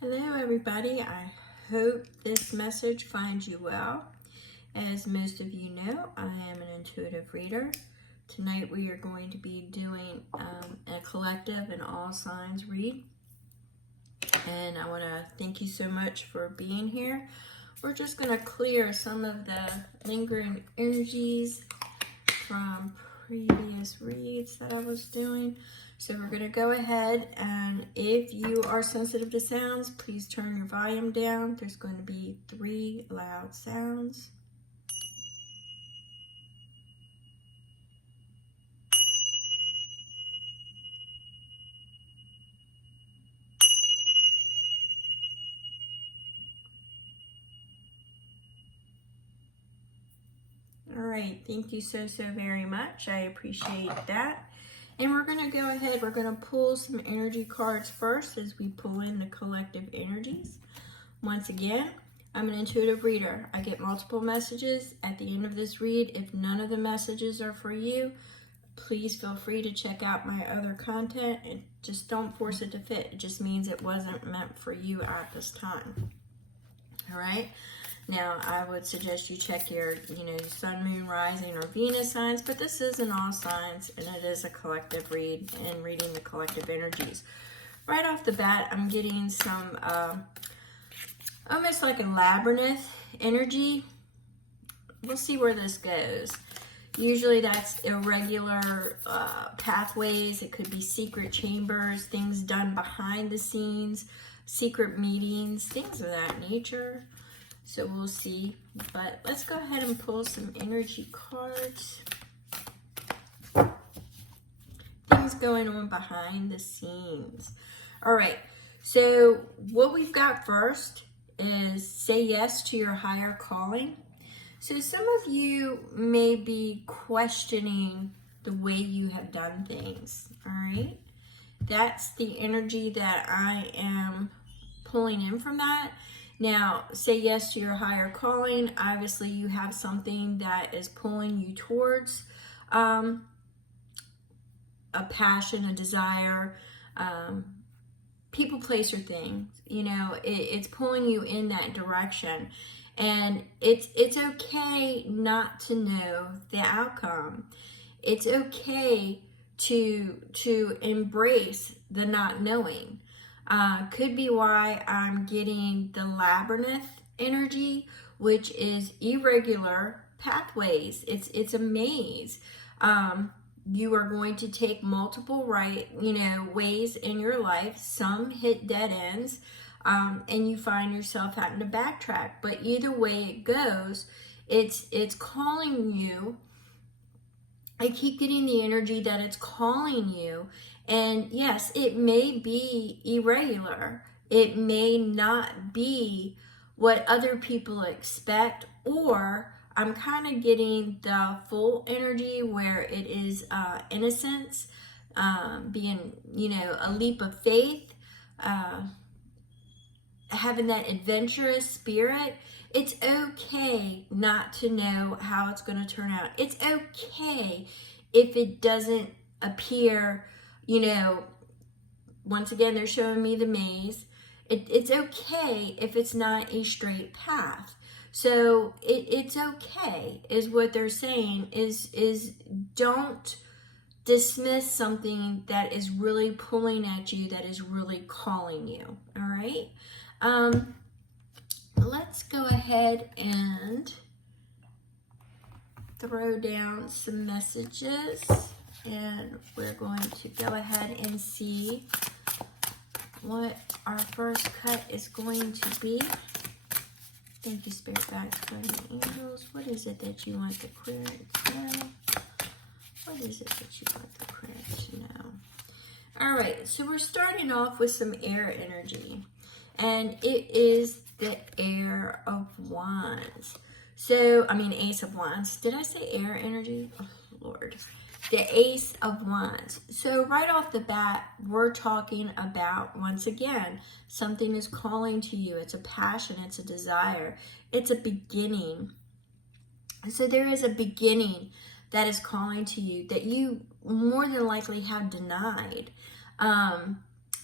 Hello everybody, I hope this message finds you well. As most of you know, I am an intuitive reader. Tonight we are going to be doing a collective and all signs read. And I want to thank you so much for being here. We're just going to clear some of the lingering energies from previous reads that I was doing. So we're going to go ahead, and if you are sensitive to sounds, please turn your volume down. There's going to be 3 loud sounds. All right, thank you so very much. I appreciate that. And we're going to go ahead, we're going to pull some energy cards first as we pull in the collective energies. Once again, I'm an intuitive reader. I get multiple messages at the end of this read. If none of the messages are for you, please feel free to check out my other content and just don't force it to fit. It just means it wasn't meant for you at this time. All right. Now, I would suggest you check your, sun, moon, rising, or Venus signs, but this isn't all signs, and it is a collective read and reading the collective energies. Right off the bat, I'm getting some almost like a labyrinth energy. We'll see where this goes. Usually that's irregular pathways. It could be secret chambers, things done behind the scenes, secret meetings, things of that nature. So we'll see, but let's go ahead and pull some energy cards. Things going on behind the scenes. All right, so what we've got first is say yes to your higher calling. So some of you may be questioning the way you have done things, all right? That's the energy that I am pulling in from that. Now, say yes to your higher calling. Obviously, you have something that is pulling you towards a passion, a desire, people, place, or thing. It's pulling you in that direction. And it's okay not to know the outcome. It's okay to embrace the not knowing. Could be why I'm getting the labyrinth energy, which is irregular pathways. It's a maze. You are going to take multiple ways in your life. Some hit dead ends, and you find yourself having to backtrack. But either way it goes, it's calling you. I keep getting the energy that it's calling you. And yes, it may be irregular. It may not be what other people expect, or I'm kind of getting the full energy where it is innocence, being, a leap of faith, having that adventurous spirit. It's okay not to know how it's going to turn out. It's okay if it doesn't appear, once again, they're showing me the maze. It's okay if it's not a straight path. So it's okay is what they're saying, is don't dismiss something that is really pulling at you, that is really calling you. All right. Let's go ahead and throw down some messages, and we're going to go ahead and see what our first cut is going to be. Thank you, Spirit Guides, Guardian Angels. What is it that you want the clearance to know? What is it that you want the clearance to know? All right, so we're starting off with some air energy, and it is the Air of Wands. So, Ace of Wands. Did I say air energy? Oh, Lord. The Ace of Wands. So right off the bat, we're talking about, once again, something is calling to you. It's a passion. It's a desire. It's a beginning. So there is a beginning that is calling to you that you more than likely have denied.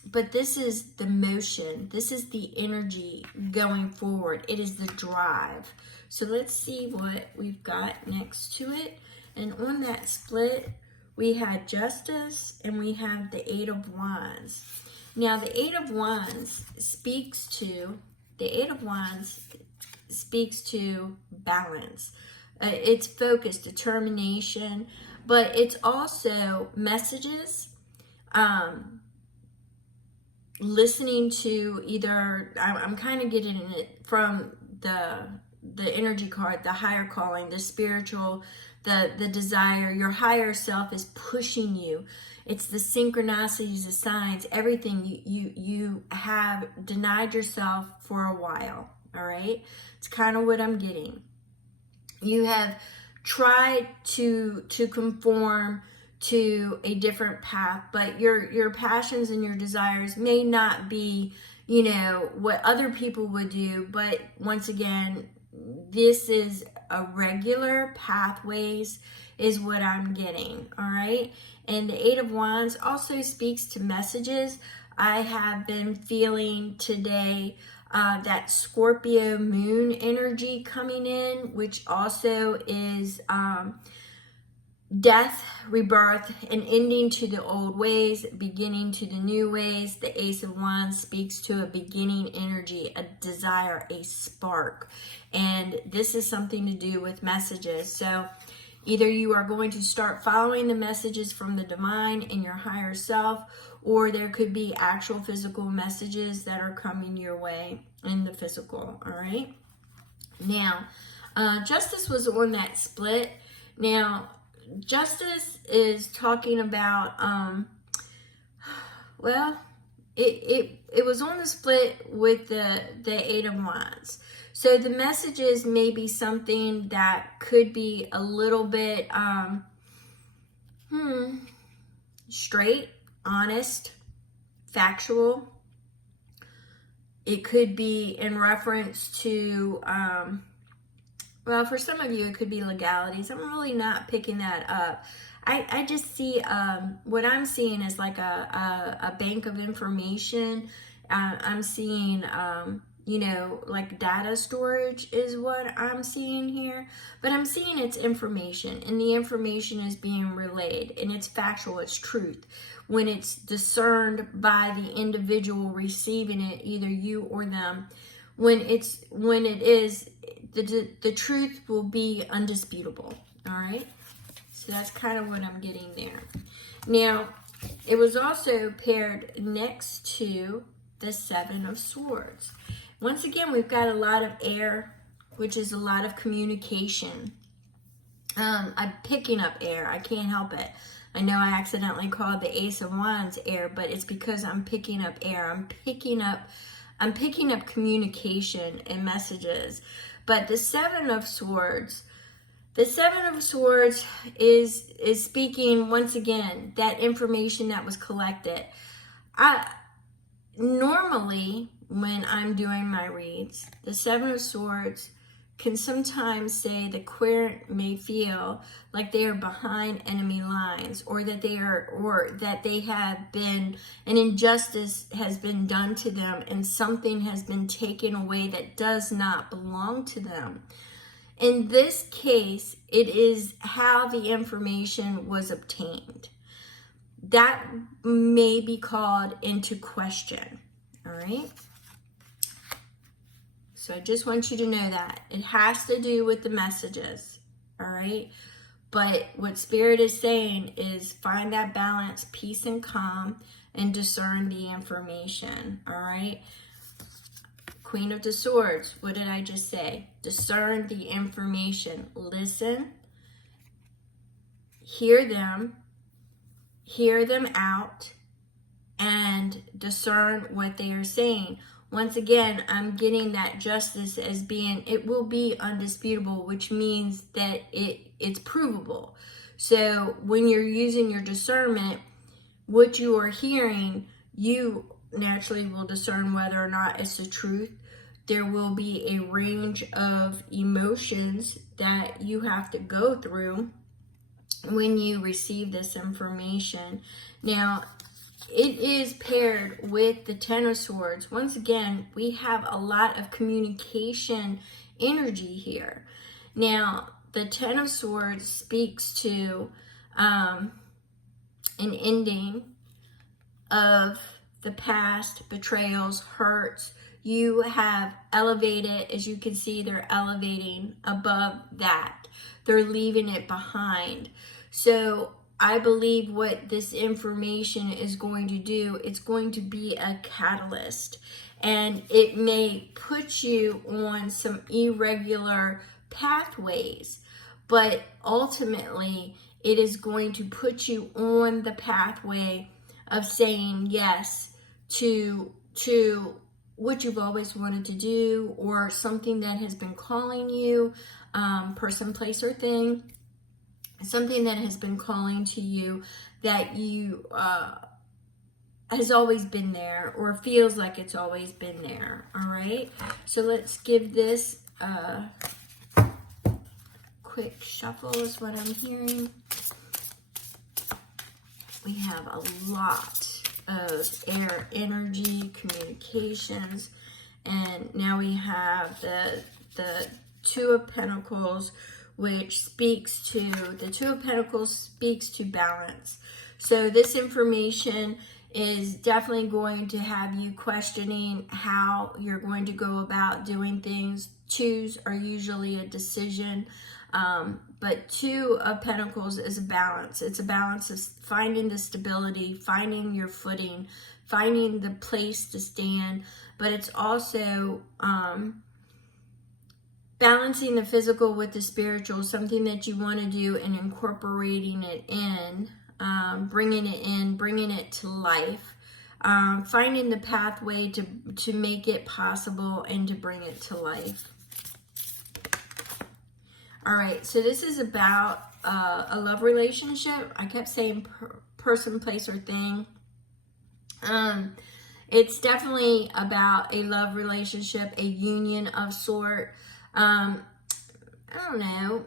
But this is the motion. This is the energy going forward. It is the drive. So let's see what we've got next to it. And on that split, we had Justice and we have the Eight of Wands. Now the Eight of Wands speaks to balance. It's focus, determination, but it's also messages. Listening to either, I'm kind of getting it from the energy card, the higher calling, the spiritual, the desire. Your higher self is pushing you. It's the synchronicities, the signs, everything. You have denied yourself for a while. All right, it's kind of what I'm getting. You have tried to conform to a different path, but your passions and your desires may not be, you know, what other people would do. But once again, this is a regular pathways is what I'm getting. All right. And the Eight of Wands also speaks to messages. I have been feeling today that Scorpio moon energy coming in, which also is death, rebirth, and ending to the old ways, beginning to the new ways. The Ace of Wands speaks to a beginning energy, a desire, a spark. And this is something to do with messages. So either you are going to start following the messages from the divine in your higher self, or there could be actual physical messages that are coming your way in the physical. All right. Now, Justice was on that split. Now, Justice is talking about, well, it was on the split with the Eight of Wands. So the messages may be something that could be a little bit straight, honest, factual. It could be in reference to well, for some of you, it could be legalities. I'm really not picking that up. I just see, what I'm seeing is like a bank of information. I'm seeing, you know, like data storage is what I'm seeing here. But I'm seeing it's information, and the information is being relayed, and it's factual, it's truth. When it's discerned by the individual receiving it, either you or them, when it is, the truth will be undisputable. All right, so that's kind of what I'm getting there. Now, it was also paired next to the Seven of Swords. Once again, we've got a lot of air, which is a lot of communication. I'm picking up air. I can't help it. I know I accidentally called the Ace of Wands air, but it's because I'm picking up air. I'm picking up communication and messages. But the Seven of Swords is speaking, once again, that information that was collected. Normally, when I'm doing my reads, the Seven of Swords can sometimes say the querent may feel like they are behind enemy lines, or that they have been, an injustice has been done to them, and something has been taken away that does not belong to them. In this case, it is how the information was obtained. That may be called into question. All right. So I just want you to know that. It has to do with the messages. All right. But what Spirit is saying is find that balance, peace and calm, and discern the information. All right. Queen of the Swords, what did I just say? Discern the information. Listen. Hear them out, and discern what they are saying. Once again, I'm getting that Justice as being, it will be undisputable, which means that it's provable. So when you're using your discernment, what you are hearing, you naturally will discern whether or not it's the truth. There will be a range of emotions that you have to go through when you receive this information. Now, it is paired with the Ten of Swords. Once again, we have a lot of communication energy here. Now, the Ten of Swords speaks to an ending of the past, betrayals, hurts. You have elevated, as you can see, they're elevating above that. They're leaving it behind. So I believe what this information is going to do, it's going to be a catalyst. And it may put you on some irregular pathways, but ultimately it is going to put you on the pathway of saying yes to what you've always wanted to do, or something that has been calling you, person, place, or thing, something that has been calling to you that you has always been there, or feels like it's always been there. All right, so let's give this a quick shuffle is what I'm hearing. We have a lot of air energy, communications, and now we have the Two of Pentacles, which speaks to, the Two of Pentacles speaks to balance. So this information is definitely going to have you questioning how you're going to go about doing things. Twos are usually a decision, but Two of Pentacles is a balance. It's a balance of finding the stability, finding your footing, finding the place to stand, but it's also balancing the physical with the spiritual, something that you want to do and incorporating it in, bringing it in, bringing it to life, finding the pathway to make it possible and to bring it to life. All right, so this is about a love relationship. I kept saying person, place, or thing. It's definitely about a love relationship, a union of sort. I don't know.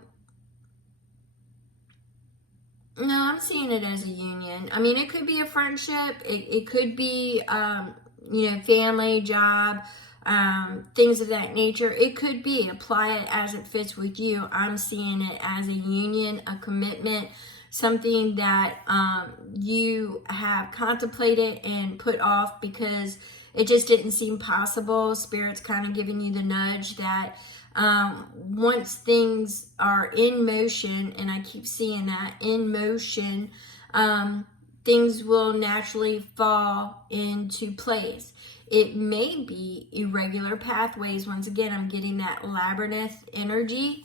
No, I'm seeing it as a union. I mean, it could be a friendship. It could be, family, job, things of that nature. It could be, apply it as it fits with you. I'm seeing it as a union, a commitment, something that you have contemplated and put off because it just didn't seem possible. Spirit's kind of giving you the nudge that once things are in motion, and I keep seeing that, in motion, things will naturally fall into place. It may be irregular pathways. Once again, I'm getting that labyrinth energy.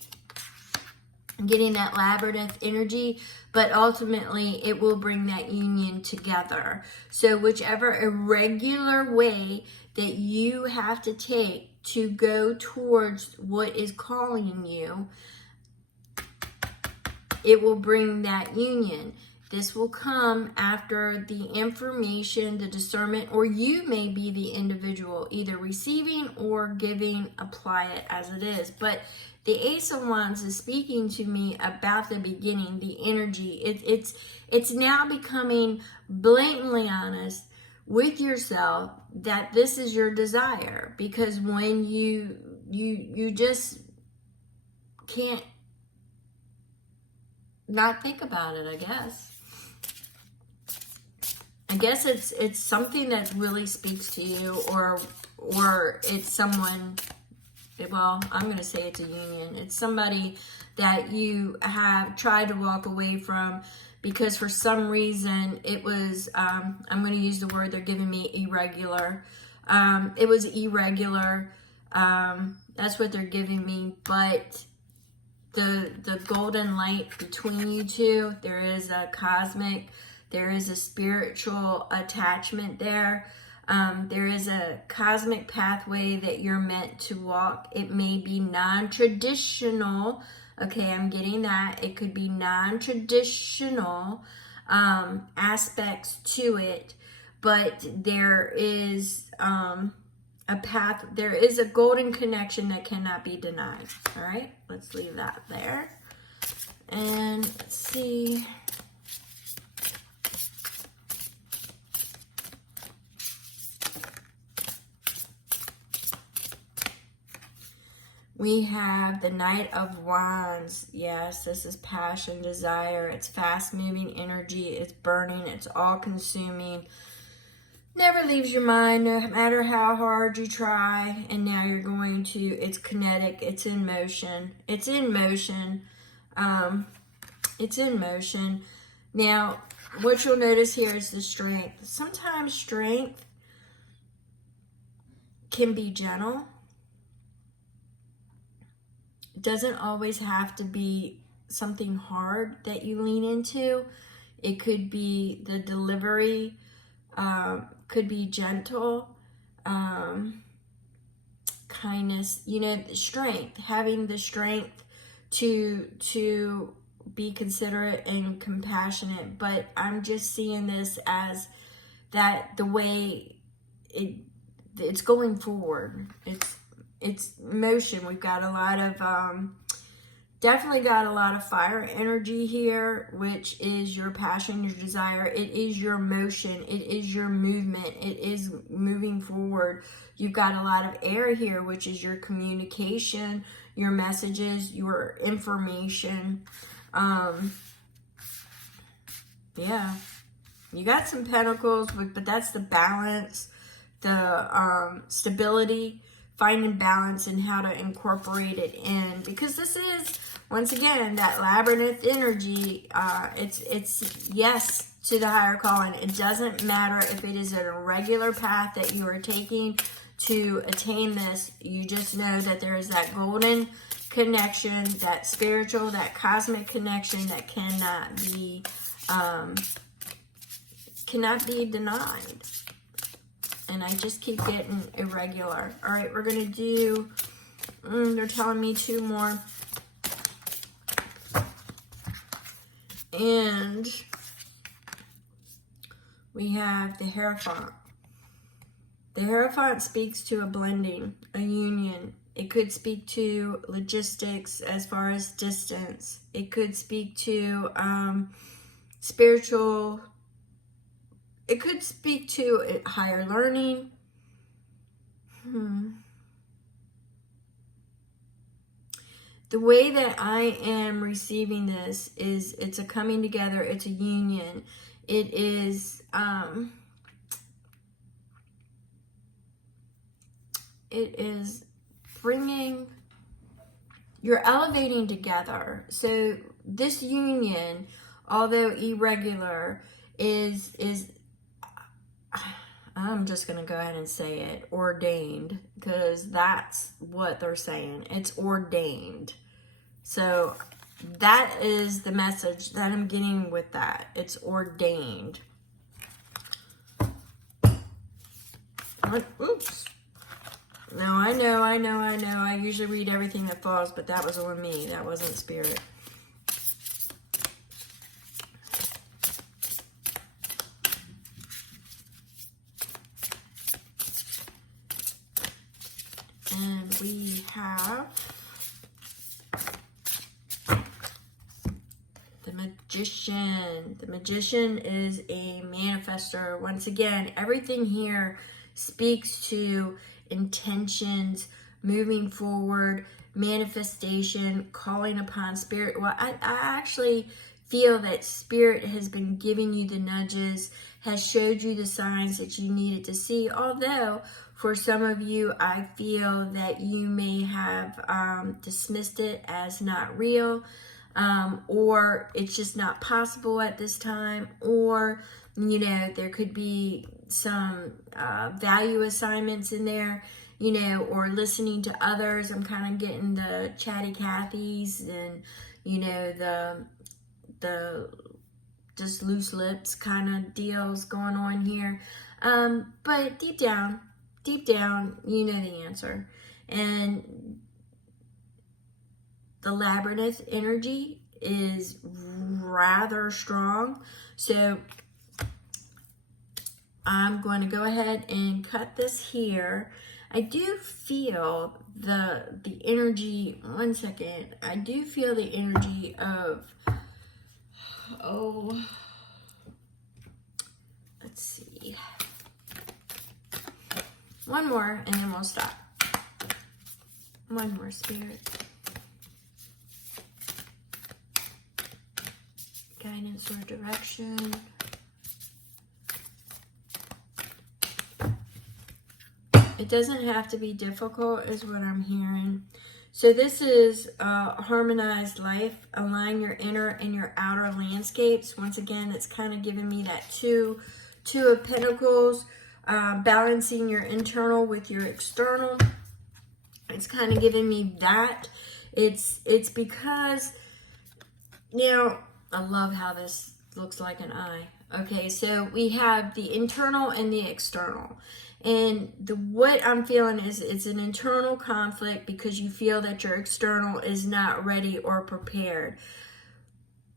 But ultimately it will bring that union together. So whichever irregular way that you have to take to go towards what is calling you, it will bring that union. This will come after the information, the discernment, or you may be the individual either receiving or giving, apply it as it is. But the Ace of Wands is speaking to me about the beginning, the energy. It's now becoming blatantly honest with yourself that this is your desire, because when you just can't not think about it, I guess it's something that really speaks to you, or it's someone, well, I'm going to say it's a union. It's somebody that you have tried to walk away from because for some reason it was, I'm going to use the word they're giving me, irregular. It was irregular. That's what they're giving me. But the golden light between you two, there is a cosmic, there is a spiritual attachment there. There is a cosmic pathway that you're meant to walk. It may be non-traditional. Okay, I'm getting that. It could be non-traditional aspects to it, but there is a path. There is a golden connection that cannot be denied. All right, let's leave that there. And let's see. We have the Knight of Wands. Yes, this is passion, desire. It's fast-moving energy. It's burning. It's all-consuming. Never leaves your mind, no matter how hard you try. And now you're going to, it's kinetic. It's in motion. It's in motion. It's in motion. Now, what you'll notice here is the strength. Sometimes strength can be gentle. It doesn't always have to be something hard that you lean into. It could be the delivery, could be gentle, kindness, you know, strength, having the strength to be considerate and compassionate. But I'm just seeing this as that the way it's going forward. It's motion. We've got a lot of definitely got a lot of fire energy here, which is your passion, your desire. It is your motion. It is your movement. It is moving forward. You've got a lot of air here, which is your communication, your messages, your information. Yeah, you got some pentacles, but that's the balance, the stability, finding balance and how to incorporate it in, because this is, once again, that labyrinth energy. It's yes to the higher calling. It doesn't matter if it is an irregular path that you are taking to attain this. You just know that there is that golden connection, that spiritual, that cosmic connection that cannot be denied. And I just keep getting irregular. All right, we're gonna do, they're telling me 2 more. And we have the Hierophant. The Hierophant speaks to a blending, a union. It could speak to logistics as far as distance. It could speak to spiritual. It could speak to higher learning. The way that I am receiving this is it's a coming together. It's a union. It is bringing, you're elevating together. So this union, although irregular, is I'm just going to go ahead and say it, ordained, because that's what they're saying. It's ordained. So that is the message that I'm getting with that. It's ordained. Oops. No, I know. I usually read everything that falls, but that was on me. That wasn't spirit. And we have the Magician. The Magician is a manifestor. Once again, everything here speaks to intentions, moving forward, manifestation, calling upon spirit. Well, I actually feel that spirit has been giving you the nudges, has showed you the signs that you needed to see. Although for some of you, I feel that you may have dismissed it as not real, or it's just not possible at this time, or, you know, there could be some value assignments in there, you know, or listening to others. I'm kind of getting the chatty Cathy's and, you know, the just loose lips kind of deals going on here. But deep down, you know the answer. And the labyrinth energy is rather strong. So I'm going to go ahead and cut this here. I do feel the energy, one second. I do feel the energy of, let's see. One more and then we'll stop. One more, Spirit. Guidance or direction. It doesn't have to be difficult is what I'm hearing. So this is harmonized life. Align your inner and your outer landscapes. Once again, it's kind of giving me that two of pentacles, balancing your internal with your external. It's kind of giving me that. It's because, you know, I love how this looks like an eye. Okay, so we have the internal and the external. And what I'm feeling is it's an internal conflict because you feel that your external is not ready or prepared.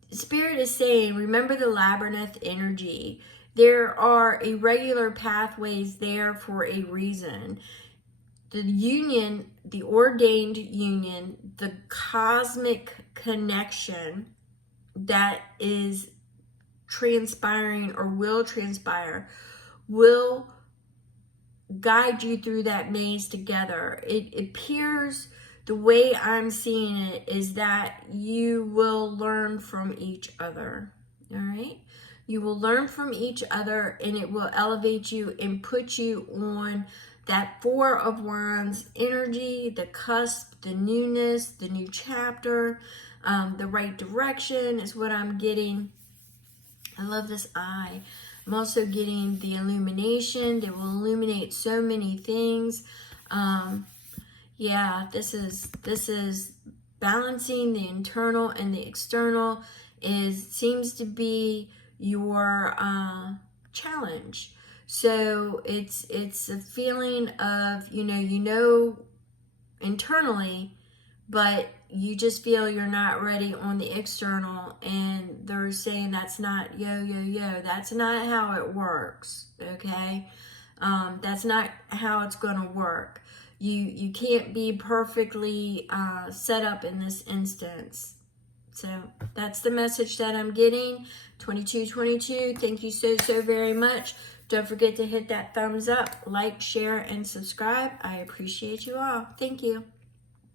Spirit is saying, remember the labyrinth energy. There are irregular pathways there for a reason. The union, the ordained union, the cosmic connection that is transpiring or will transpire will guide you through that maze together. It appears, the way I'm seeing it, is that you will learn from each other. All right? You will learn from each other, and it will elevate you and put you on that Four of Wands energy, the cusp, the newness, the new chapter, the right direction is what I'm getting. I love this eye. I'm also getting the illumination. They will illuminate so many things. Yeah, this is balancing the internal and the external seems to be your challenge. So it's a feeling of, you know internally, but you just feel you're not ready on the external, and they're saying that's not that's not how it works. Okay, that's not how it's gonna work. You can't be perfectly set up in this instance. So that's the message that I'm getting. 2222, thank you so very much. Don't forget to hit that thumbs up, like, share, and subscribe. I appreciate you all. Thank you.